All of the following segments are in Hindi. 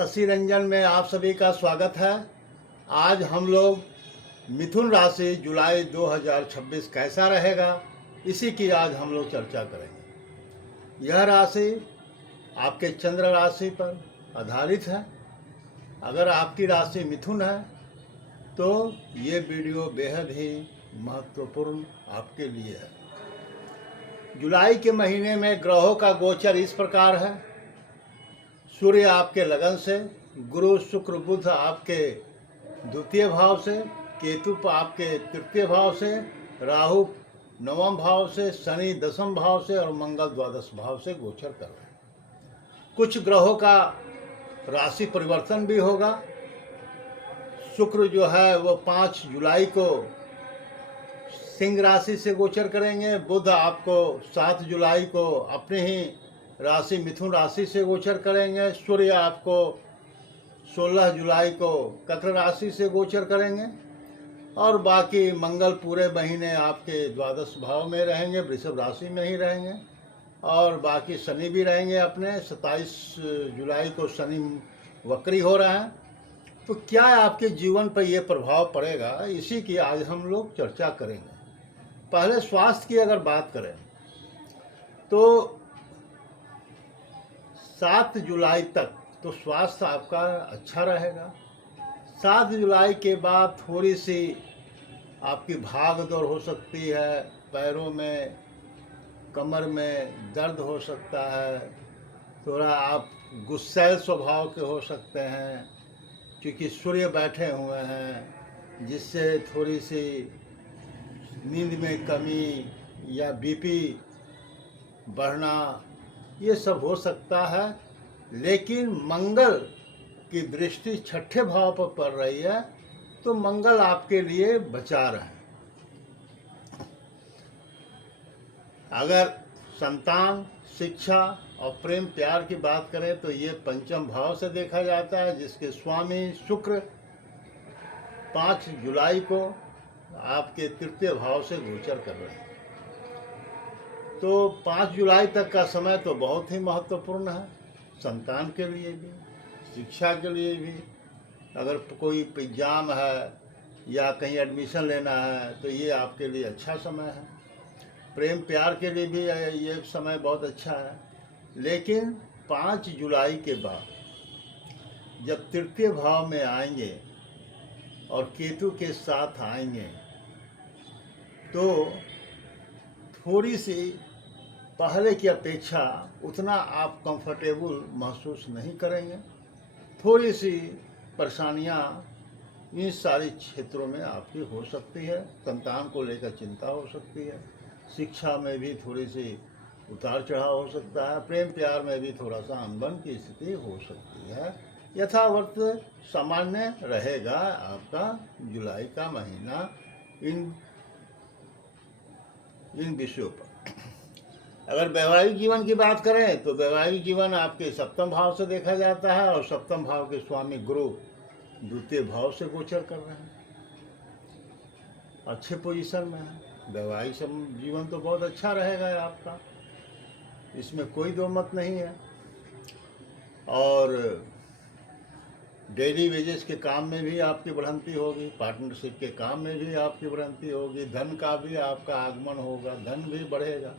शशि रंजन में आप सभी का स्वागत है। आज हम लोग मिथुन राशि जुलाई 2026 कैसा रहेगा, इसी की आज हम लोग चर्चा करेंगे। यह राशि आपके चंद्र राशि पर आधारित है। अगर आपकी राशि मिथुन है तो ये वीडियो बेहद ही महत्वपूर्ण आपके लिए है। जुलाई के महीने में ग्रहों का गोचर इस प्रकार है। सूर्य आपके लगन से, गुरु शुक्र बुध आपके द्वितीय भाव से, केतु आपके तृतीय भाव से, राहु नवम भाव से, शनि दसम भाव से और मंगल द्वादश भाव से गोचर कर रहे हैं। कुछ ग्रहों का राशि परिवर्तन भी होगा। शुक्र जो है वो 5 जुलाई को सिंह राशि से गोचर करेंगे। बुध आपको 7 जुलाई को अपने ही राशि मिथुन राशि से गोचर करेंगे। सूर्य आपको 16 जुलाई को कर्क राशि से गोचर करेंगे और बाकी मंगल पूरे महीने आपके द्वादश भाव में रहेंगे, वृषभ राशि में ही रहेंगे। और बाकी शनि भी रहेंगे अपने। 27 जुलाई को शनि वक्री हो रहा है। तो क्या आपके जीवन पर यह प्रभाव पड़ेगा, इसी की आज हम लोग चर्चा करेंगे। पहले स्वास्थ्य की अगर बात करें तो 7 जुलाई तक तो स्वास्थ्य आपका अच्छा रहेगा। 7 जुलाई के बाद थोड़ी सी आपकी भाग दौड़ हो सकती है, पैरों में कमर में दर्द हो सकता है, थोड़ा आप गुस्सैल स्वभाव के हो सकते हैं क्योंकि सूर्य बैठे हुए हैं, जिससे थोड़ी सी नींद में कमी या बीपी बढ़ना ये सब हो सकता है। लेकिन मंगल की दृष्टि 6ठे भाव पर पड़ रही है तो मंगल आपके लिए बचा रहे हैं। अगर संतान, शिक्षा और प्रेम प्यार की बात करें तो ये पंचम भाव से देखा जाता है, जिसके स्वामी शुक्र 5 जुलाई को आपके तृतीय भाव से गोचर कर रहे हैं। तो 5 जुलाई तक का समय तो बहुत ही महत्वपूर्ण है, संतान के लिए भी, शिक्षा के लिए भी। अगर कोई एग्जाम है या कहीं एडमिशन लेना है तो ये आपके लिए अच्छा समय है। प्रेम प्यार के लिए भी ये समय बहुत अच्छा है। लेकिन 5 जुलाई के बाद जब तृतीय भाव में आएंगे और केतु के साथ आएंगे तो थोड़ी सी पहले की अपेक्षा उतना आप कंफर्टेबल महसूस नहीं करेंगे। थोड़ी सी परेशानियां इन सारी क्षेत्रों में आपकी हो सकती है। संतान को लेकर चिंता हो सकती है, शिक्षा में भी थोड़ी सी उतार चढ़ाव हो सकता है, प्रेम प्यार में भी थोड़ा सा अनबन की स्थिति हो सकती है। यथावत सामान्य रहेगा आपका जुलाई का महीना इन विषयों पर। अगर वैवाहिक जीवन की बात करें तो वैवाहिक जीवन आपके सप्तम भाव से देखा जाता है और सप्तम भाव के स्वामी गुरु द्वितीय भाव से गोचर कर रहे हैं, अच्छे पोजीशन में है। वैवाहिक जीवन तो बहुत अच्छा रहेगा आपका, इसमें कोई दो मत नहीं है। और डेली वेजेस के काम में भी आपकी बढ़ंती होगी, पार्टनरशिप के काम में भी आपकी बढ़ंती होगी, धन का भी आपका आगमन होगा, धन भी बढ़ेगा,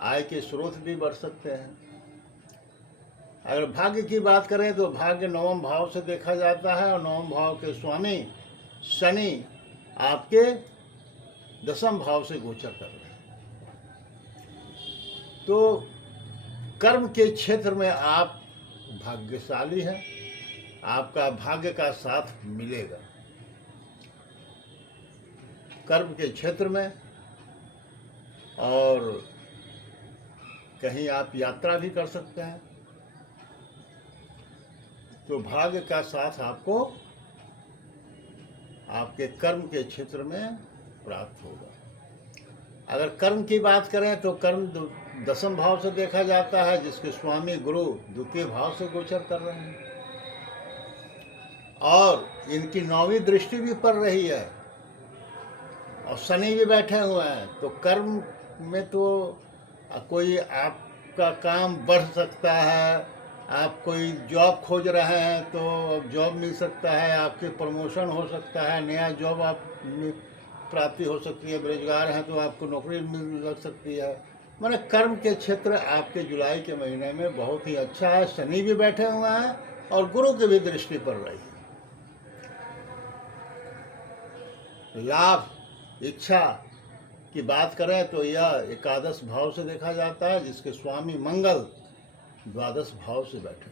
आय के स्रोत भी बढ़ सकते हैं। अगर भाग्य की बात करें तो भाग्य नवम भाव से देखा जाता है और नवम भाव के स्वामी शनि आपके दसम भाव से गोचर कर रहे हैं। तो कर्म के क्षेत्र में आप भाग्यशाली हैं, आपका भाग्य का साथ मिलेगा कर्म के क्षेत्र में। और कहीं आप यात्रा भी कर सकते हैं तो भाग्य का साथ आपको आपके कर्म के क्षेत्र में प्राप्त होगा। अगर कर्म की बात करें तो कर्म दसम भाव से देखा जाता है, जिसके स्वामी गुरु द्वितीय भाव से गोचर कर रहे हैं और इनकी 9वीं दृष्टि भी पड़ रही है और शनि भी बैठे हुए हैं। तो कर्म में तो कोई आपका काम बढ़ सकता है, आप कोई जॉब खोज रहे हैं तो अब जॉब मिल सकता है, आपके प्रमोशन हो सकता है, नया जॉब आप प्राप्ति हो सकती है, बेरोजगार हैं तो आपको नौकरी मिल लग सकती है। माने कर्म के क्षेत्र आपके जुलाई के महीने में बहुत ही अच्छा है। शनि भी बैठे हुए हैं और गुरु की भी दृष्टि पड़ रही है। लाभ इच्छा की बात करें तो यह एकादश भाव से देखा जाता है, जिसके स्वामी मंगल द्वादश भाव से बैठे।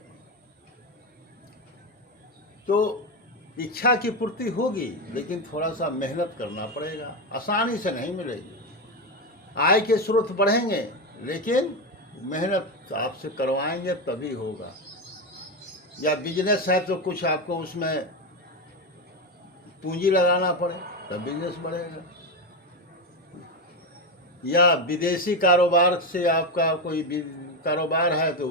तो इच्छा की पूर्ति होगी, लेकिन थोड़ा सा मेहनत करना पड़ेगा, आसानी से नहीं मिलेगी। आय के स्रोत बढ़ेंगे, लेकिन मेहनत आपसे करवाएंगे तभी होगा। या बिजनेस है तो कुछ आपको उसमें पूंजी लगाना पड़े तब बिजनेस बढ़ेगा। या विदेशी कारोबार से आपका कोई कारोबार है तो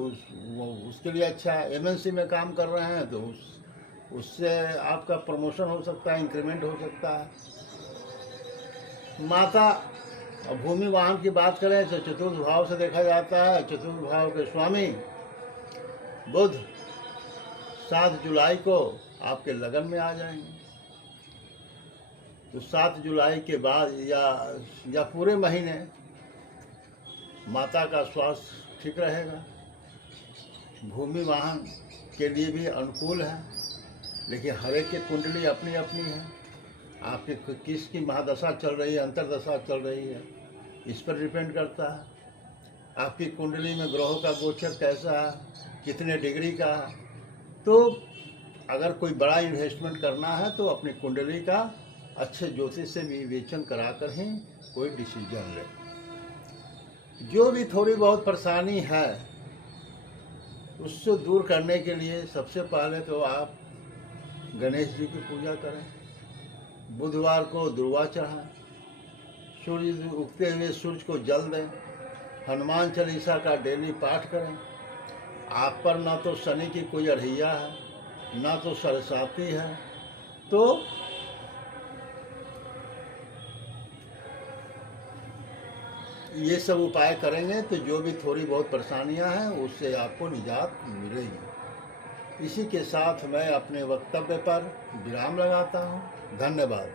उसके लिए अच्छा है। एमएनसी में काम कर रहे हैं तो उससे आपका प्रमोशन हो सकता है, इंक्रीमेंट हो सकता है। माता और भूमि वाहन की बात करें तो चतुर्थ भाव से देखा जाता है। चतुर्थ भाव के स्वामी बुध 7 जुलाई को आपके लगन में आ जाएंगे। तो 7 जुलाई के बाद या पूरे महीने माता का स्वास्थ्य ठीक रहेगा। भूमि वाहन के लिए भी अनुकूल है, लेकिन हर एक की कुंडली अपनी अपनी है। आपके किसकी महादशा चल रही है, अंतरदशा चल रही है, इस पर डिपेंड करता है। आपकी कुंडली में ग्रहों का गोचर कैसा है, कितने डिग्री का है। तो अगर कोई बड़ा इन्वेस्टमेंट करना है तो अपनी कुंडली का अच्छे ज्योतिष से विवेचन कराकर ही कोई डिसीजन ले। जो भी थोड़ी बहुत परेशानी है उससे दूर करने के लिए सबसे पहले तो आप गणेश जी की पूजा करें, बुधवार को दुर्वा चढ़ाएं, सूर्य उगते हुए सूर्य को जल दें, हनुमान चालीसा का डेली पाठ करें। आप पर ना तो शनि की कोई अढ़ैया है, ना तो सरस्वती है। तो ये सब उपाय करेंगे तो जो भी थोड़ी बहुत परेशानियां हैं उससे आपको निजात मिलेगी। इसी के साथ मैं अपने वक्तव्य पर विराम लगाता हूँ। धन्यवाद।